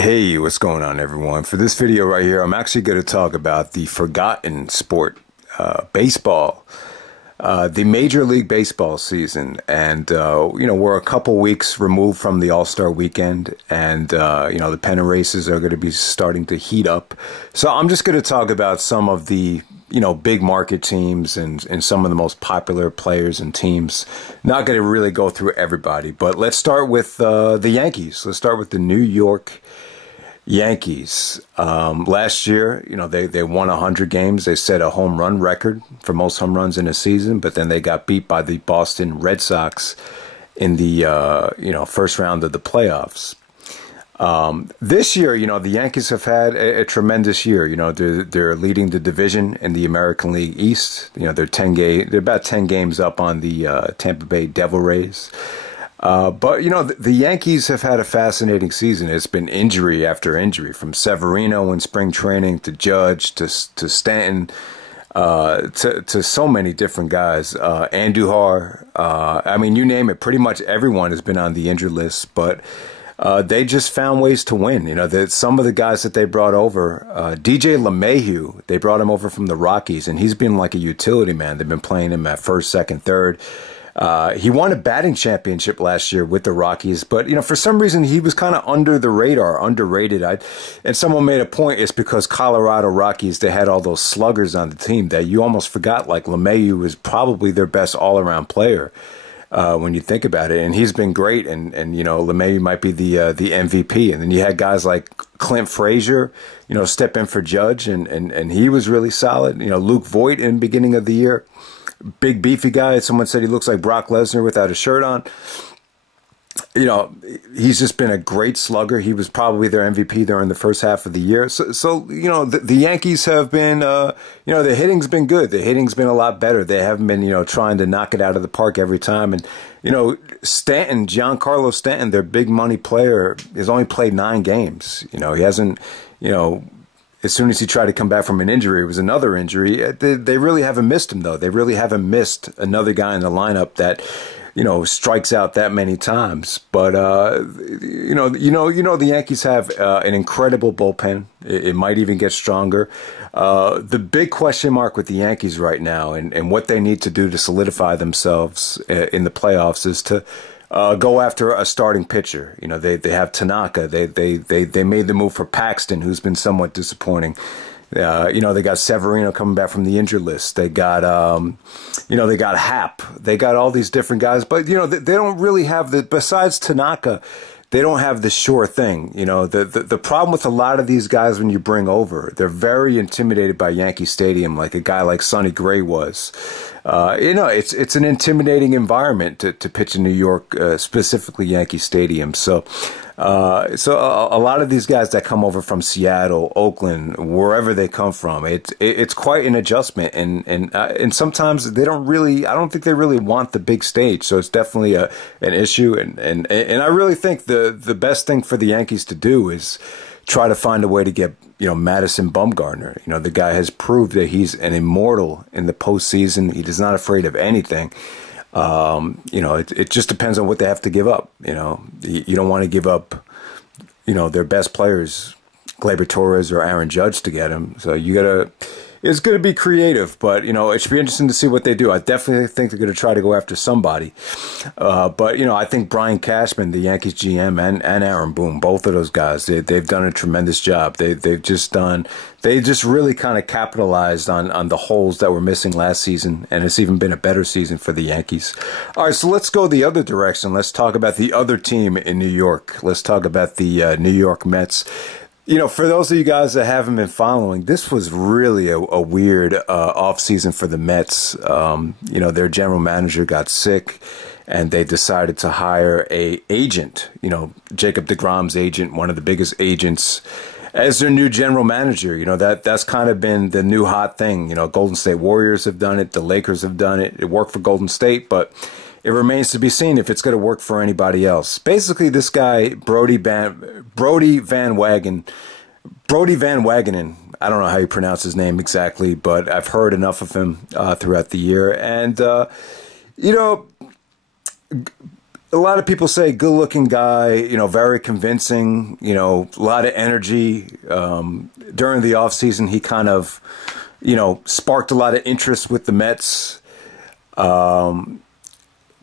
Hey, what's going on, everyone? For this video right here, I'm actually going to talk about the forgotten sport, baseball, the Major League Baseball season. And, we're a couple weeks removed from the All-Star weekend, and, the pennant races are going to be starting to heat up. So I'm just going to talk about some of the, big market teams and some of the most popular players and teams. Not going to really go through everybody, but let's start with the Yankees. Let's start with the New York Yankees. Last year, they won 100 games. They set a home run record for most home runs in a season, but then they got beat by the Boston Red Sox in the, first round of the playoffs. This year, the Yankees have had a tremendous year. They're leading the division in the American League East. They're about 10 games up on the Tampa Bay Devil Rays. But the Yankees have had a fascinating season. It's been injury after injury, from Severino in spring training to Judge to Stanton, to so many different guys. Andujar, you name it. Pretty much everyone has been on the injured list, but they just found ways to win. Some of the guys that they brought over, DJ LeMahieu, they brought him over from the Rockies, and he's been like a utility man. They've been playing him at first, second, third. He won a batting championship last year with the Rockies, but, for some reason he was kind of under the radar, underrated. And someone made a point, it's because Colorado Rockies, they had all those sluggers on the team that you almost forgot, like LeMahieu was probably their best all-around player, when you think about it. And he's been great, and LeMahieu might be the MVP. And then you had guys like Clint Frazier, step in for Judge, and he was really solid. Luke Voit in the beginning of the year. Big beefy guy. Someone said he looks like Brock Lesnar without a shirt on. He's just been a great slugger. He was probably their MVP during the first half of the year. So the Yankees have been, the hitting's been good. The hitting's been a lot better. They haven't been, trying to knock it out of the park every time. And, Stanton, Giancarlo Stanton, their big money player, has only played 9 games. He hasn't, as soon as he tried to come back from an injury, it was another injury. They really haven't missed him, though. They really haven't missed another guy in the lineup that, strikes out that many times. But the Yankees have an incredible bullpen. It might even get stronger. The big question mark with the Yankees right now, and what they need to do to solidify themselves in the playoffs, is to go after a starting pitcher. They have Tanaka. They made the move for Paxton, who's been somewhat disappointing. They got Severino coming back from the injured list. They got, they got Hap. They got all these different guys, but they don't really have besides Tanaka, they don't have the sure thing. The problem with a lot of these guys when you bring over, they're very intimidated by Yankee Stadium, like a guy like Sonny Gray was. It's an intimidating environment to pitch in New York, specifically Yankee Stadium. So a lot of these guys that come over from Seattle, Oakland, wherever they come from, it's quite an adjustment, and sometimes I don't think they really want the big stage. So it's definitely an issue, and I really think the best thing for the Yankees to do is try to find a way to get Madison Bumgarner. The guy has proved that he's an immortal in the postseason. He's not afraid of anything. It just depends on what they have to give up. You don't want to give up, their best players, Gleyber Torres or Aaron Judge, to get him. So it's going to be creative, but, it should be interesting to see what they do. I definitely think they're going to try to go after somebody. But, I think Brian Cashman, the Yankees GM, and Aaron Boone, both of those guys, they've done a tremendous job. They just really kind of capitalized on the holes that were missing last season, and it's even been a better season for the Yankees. All right, so let's go the other direction. Let's talk about the other team in New York. Let's talk about the New York Mets. For those of you guys that haven't been following, this was really a weird offseason for the Mets. Their general manager got sick, and they decided to hire a agent, Jacob deGrom's agent, one of the biggest agents, as their new general manager. That's kind of been the new hot thing. Golden State Warriors have done it. The Lakers have done it. It worked for Golden State, but it remains to be seen if it's going to work for anybody else. Basically, this guy, Brodie Van Wagenen, I don't know how you pronounce his name exactly, but I've heard enough of him throughout the year. And, a lot of people say good-looking guy, very convincing, a lot of energy. During the offseason, he kind of, sparked a lot of interest with the Mets.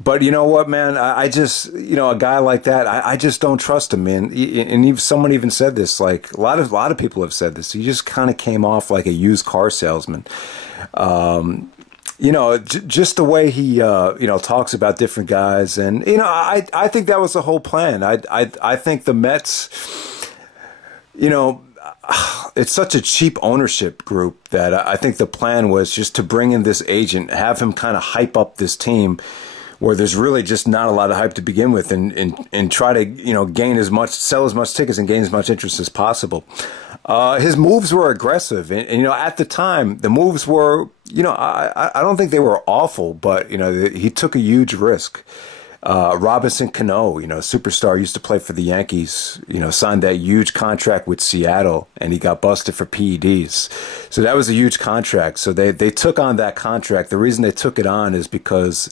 But you know what, man? I just, a guy like that, I just don't trust him, man. And someone even said this, like a lot of people have said this. He just kind of came off like a used car salesman. Just the way he, talks about different guys. And, I think that was the whole plan. I think the Mets, it's such a cheap ownership group that I think the plan was just to bring in this agent, have him kind of hype up this team where there's really just not a lot of hype to begin with, and try to, sell as much tickets and gain as much interest as possible. His moves were aggressive. And at the time, the moves were, I don't think they were awful, but, he took a huge risk. Robinson Cano, superstar, used to play for the Yankees, signed that huge contract with Seattle, and he got busted for PEDs. So that was a huge contract. So they took on that contract. The reason they took it on is because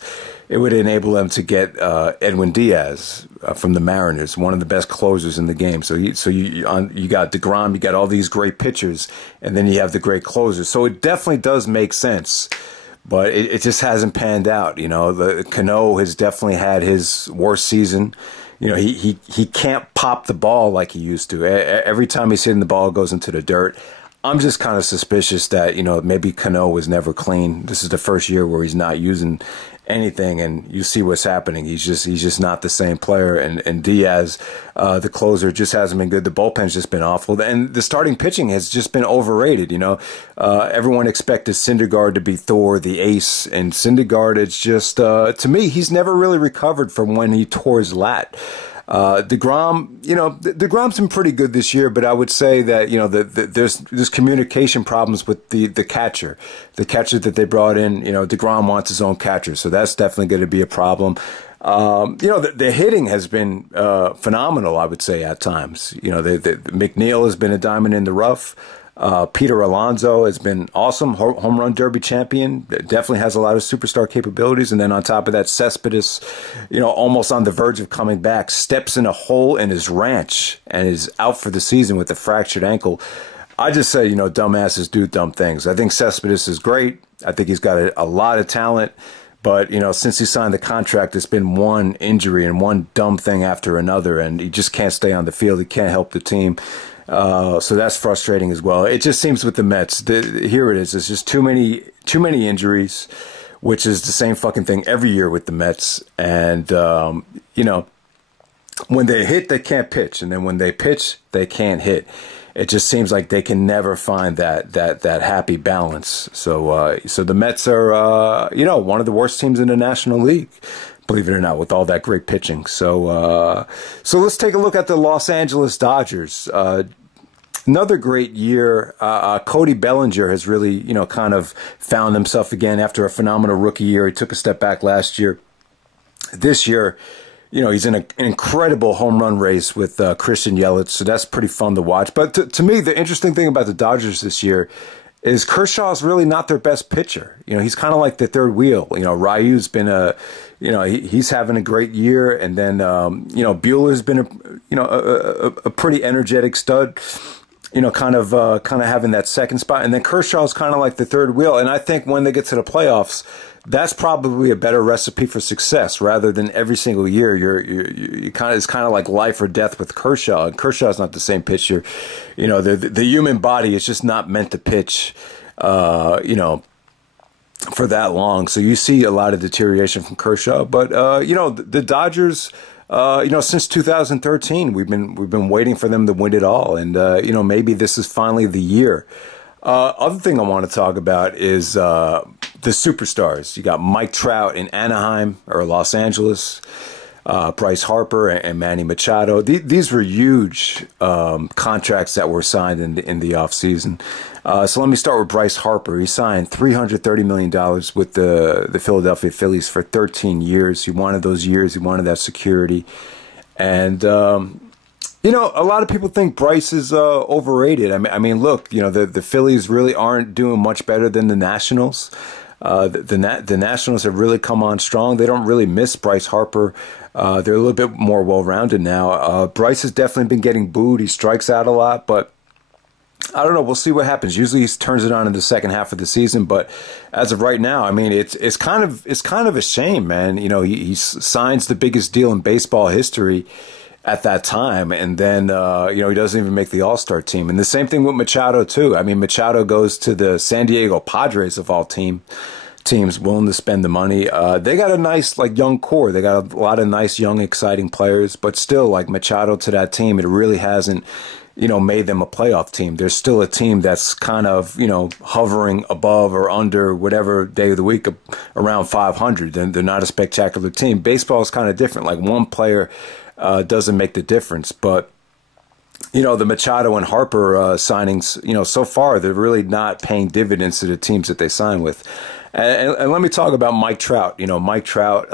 it would enable them to get Edwin Diaz from the Mariners, one of the best closers in the game. So you got DeGrom, you got all these great pitchers, and then you have the great closers. So it definitely does make sense. But it just hasn't panned out. The Cano has definitely had his worst season. He can't pop the ball like he used to. Every time he's hitting the ball, it goes into the dirt. I'm just kind of suspicious that, maybe Cano was never clean. This is the first year where he's not using anything, and you see what's happening. He's just not the same player. And Diaz, the closer, just hasn't been good. The bullpen's just been awful, and the starting pitching has just been overrated. Everyone expected Syndergaard to be Thor, the ace, and Syndergaard, it's just to me, he's never really recovered from when he tore his lat. DeGrom, DeGrom's been pretty good this year, but I would say that, there's communication problems with the catcher. The catcher that they brought in, DeGrom wants his own catcher, so that's definitely going to be a problem. The hitting has been phenomenal, I would say, at times. McNeil has been a diamond in the rough. Peter Alonso has been awesome, home run derby champion. Definitely has a lot of superstar capabilities. And then on top of that, Cespedes, almost on the verge of coming back, steps in a hole in his ranch and is out for the season with a fractured ankle. I just say, dumbasses do dumb things. I think Cespedes is great. I think he's got a lot of talent. But, since he signed the contract, it's been one injury and one dumb thing after another, and he just can't stay on the field. He can't help the team. So that's frustrating as well. It just seems with the Mets, here it is. It's just too many injuries, which is the same fucking thing every year with the Mets. And, when they hit, they can't pitch. And then when they pitch, they can't hit. It just seems like they can never find that happy balance. So the Mets are, one of the worst teams in the National League, believe it or not, with all that great pitching. So let's take a look at the Los Angeles Dodgers. Another great year. Cody Bellinger has really, kind of found himself again after a phenomenal rookie year. He took a step back last year. This year, he's in an incredible home run race with Christian Yelich, so that's pretty fun to watch. But to me, the interesting thing about the Dodgers this year is Kershaw's really not their best pitcher. He's kind of like the third wheel. Ryu's been he's having a great year, and then Buehler's been a pretty energetic stud. Kind of having that second spot, and then Kershaw's kind of like the third wheel. And I think when they get to the playoffs, that's probably a better recipe for success rather than every single year. It's kind of like life or death with Kershaw. And Kershaw's not the same pitcher. The human body is just not meant to pitch, for that long. So you see a lot of deterioration from Kershaw. But the Dodgers. Since 2013, we've been waiting for them to win it all, and maybe this is finally the year. Other thing I want to talk about is the superstars. You got Mike Trout in Anaheim or Los Angeles, Bryce Harper and Manny Machado. These were huge contracts that were signed in the offseason. So let me start with Bryce Harper. He signed $330 million with the Philadelphia Phillies for 13 years. He wanted those years. He wanted that security. And, a lot of people think Bryce is overrated. I mean, look, the Phillies really aren't doing much better than the Nationals. The Nationals have really come on strong. They don't really miss Bryce Harper. They're a little bit more well-rounded now. Bryce has definitely been getting booed. He strikes out a lot, but I don't know. We'll see what happens. Usually he turns it on in the second half of the season, but as of right now, I mean, it's kind of a shame, man. You know, he signs the biggest deal in baseball history at that time, and then you know, he doesn't even make the All-Star team. And the same thing with Machado too. I mean, Machado goes to the San Diego Padres of all teams willing to spend the money. They got a nice like young core. They got a lot of nice young exciting players, but still, like Machado to that team, it really hasn't, you know, made them a playoff team. There's still a team that's kind of, you know, hovering above or under whatever day of the week around 500. They're not a spectacular team. Baseball is kind of different. Like one player doesn't make the difference. But, you know, the Machado and Harper signings, you know, so far they're really not paying dividends to the teams that they sign with. And let me talk about Mike Trout. You know, Mike Trout,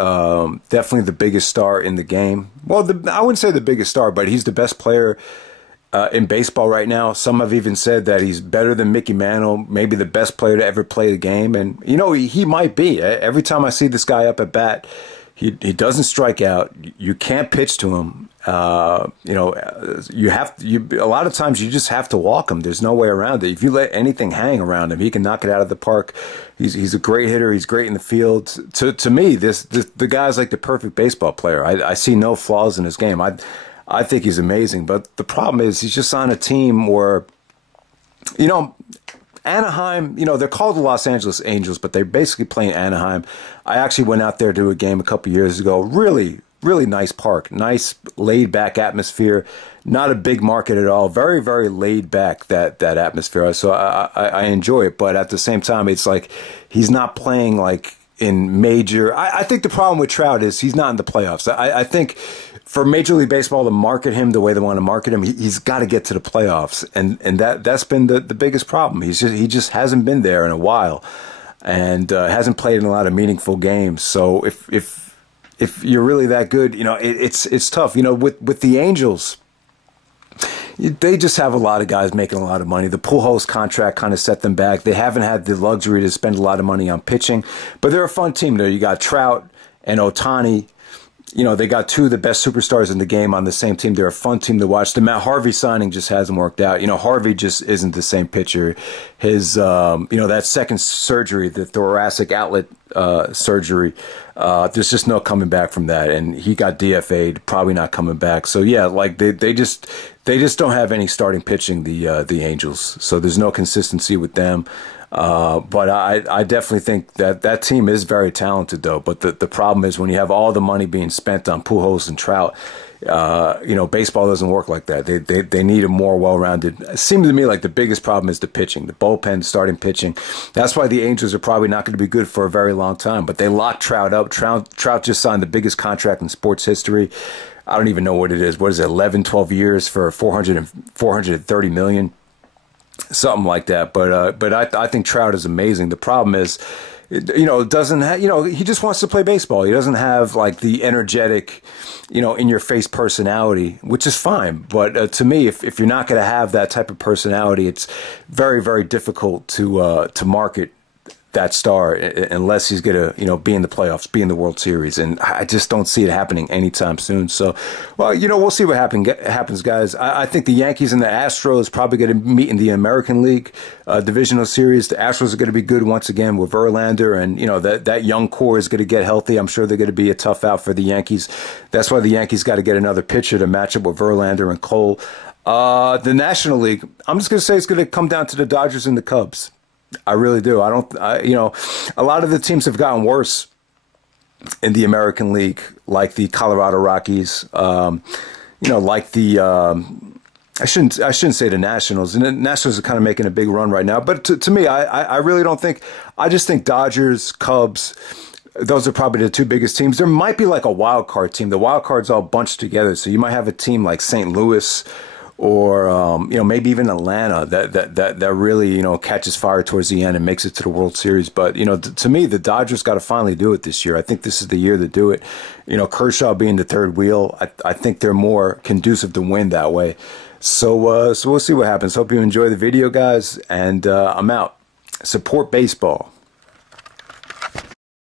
definitely the biggest star in the game. Well, I wouldn't say the biggest star, but he's the best player in baseball right now. Some have even said that he's better than Mickey Mantle, maybe the best player to ever play the game. And, you know, he might be. Every time I see this guy up at bat, he doesn't strike out. You can't pitch to him. You know, a lot of times you just have to walk him. There's no way around it. If you let anything hang around him, he can knock it out of the park. He's a great hitter. He's great in the field. To me, the guy's like the perfect baseball player. I see no flaws in his game. I think he's amazing. But the problem is he's just on a team where, you know, Anaheim, you know, they're called the Los Angeles Angels, but they're basically playing Anaheim. I actually went out there to a game a couple years ago. Really, really nice park. Nice laid-back atmosphere. Not a big market at all. Very, very laid-back, that atmosphere. So I enjoy it. But at the same time, it's like he's not playing like in major. I think the problem with Trout is he's not in the playoffs. I think for Major League Baseball to market him the way they want to market him, he's got to get to the playoffs, and that's been the biggest problem. He just hasn't been there in a while, and hasn't played in a lot of meaningful games. So if you're really that good, you know, it's tough. You know, with the Angels, they just have a lot of guys making a lot of money. The Pujols contract kind of set them back. They haven't had the luxury to spend a lot of money on pitching, but they're a fun team there. You got Trout and Ohtani. You know, they got two of the best superstars in the game on the same team. They're a fun team to watch. The Matt Harvey signing just hasn't worked out. You know, Harvey just isn't the same pitcher. His, you know, that second surgery, the thoracic outlet surgery, there's just no coming back from that. And he got DFA'd, probably not coming back. So, yeah, like they just don't have any starting pitching, the Angels. So there's no consistency with them. But I definitely think that team is very talented, though. But the problem is when you have all the money being spent on Pujols and Trout, you know, baseball doesn't work like that. They need a more well-rounded. It seems to me like the biggest problem is the pitching, the bullpen, starting pitching. That's why the Angels are probably not going to be good for a very long time. But they locked Trout up. Trout just signed the biggest contract in sports history. I don't even know what it is. What is it, 11, 12 years for $430 million? Something like that. But I think Trout is amazing. The problem is, you know, doesn't have, you know, he just wants to play baseball. He doesn't have like the energetic, you know, in your face personality, which is fine. But to me, if you're not going to have that type of personality, it's very, very difficult to market that star unless he's going to, you know, be in the playoffs, be in the World Series. And I just don't see it happening anytime soon. So, well, you know, we'll see what happens, guys. I think the Yankees and the Astros probably going to meet in the American League divisional series. The Astros are going to be good once again with Verlander, and, you know, that young core is going to get healthy. I'm sure they're going to be a tough out for the Yankees. That's why the Yankees got to get another pitcher to match up with Verlander and Cole. The National League, I'm just going to say it's going to come down to the Dodgers and the Cubs. I really do. You know, a lot of the teams have gotten worse in the American League, like the Colorado Rockies, you know, like the, I shouldn't say the Nationals. And the Nationals are kind of making a big run right now. But to me, I really don't think, I just think Dodgers, Cubs, those are probably the two biggest teams. There might be like a wild card team. The wild card's all bunched together. So you might have a team like St. Louis, or you know, maybe even Atlanta that really, you know, catches fire towards the end and makes it to the World Series. But, you know, to me, the Dodgers got to finally do it this year. I think this is the year to do it. You know, Kershaw being the third wheel, I think they're more conducive to win that way. So we'll see what happens. Hope you enjoy the video, guys, and I'm out. Support baseball.